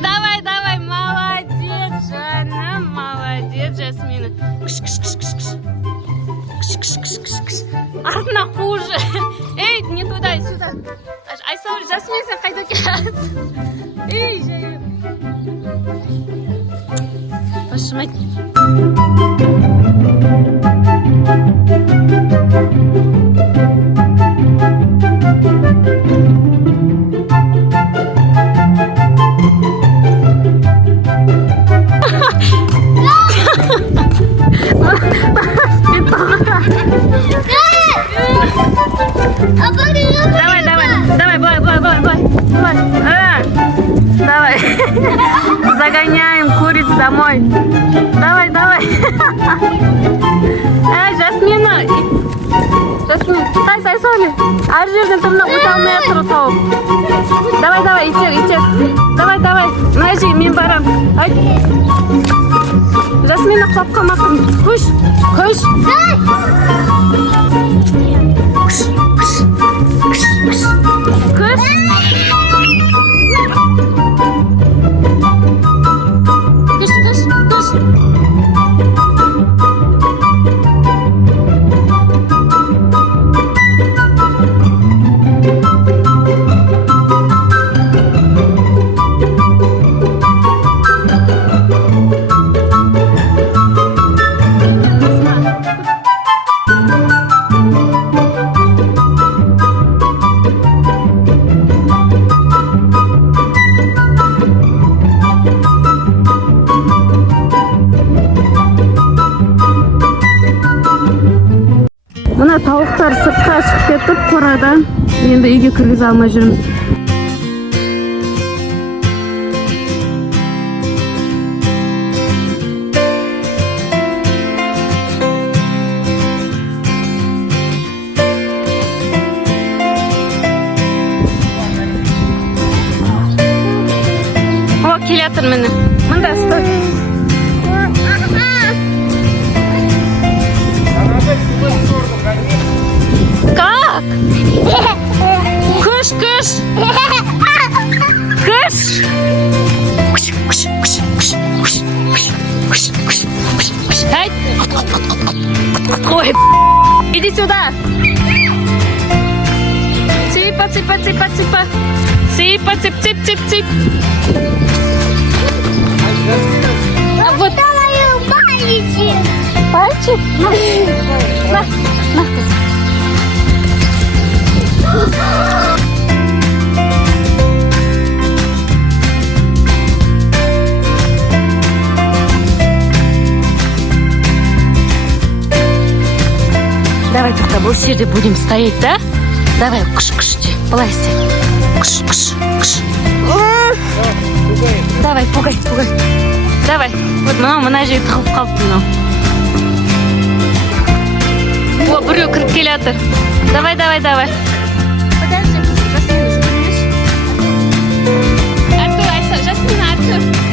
Давай, давай, молодец, Жанна, молодец, Жасмина. Одна хуже. Эй, не туда и сюда. Айсаур, Жасмин, сен қайда келесің? Эй, жайым. Başıma... Давай, давай, давай, бой. Давай. Загоняем куриц домой. Давай, давай. Жасмина. Жасмин, сай, соли. Ар жерден тұрмына өте алмай тұр тауып. Давай, итек. Давай. Нәжи, мен барам. Айт. Жасмина құлап қалмақпын. Күш. Мына тауықтар сыртқа шығып кетіп қорадан. Енді үйге кіргізе алмай жүрміз. О, келетір мені. Мында стой. Как? Кыш. Ай. Ой, иди сюда. Цыпа. Цып. А вот пальчик. На. Давай тогда в усилии будем стоять, да? Давай, кыш, былай істе. Кыш. Давай, пугай. Давай, вот мына жерге тығылып қалыпты мынау. О, біреу кіріп келе жатыр. Давай. Подожди, Жасмина, Жасмина, Артур.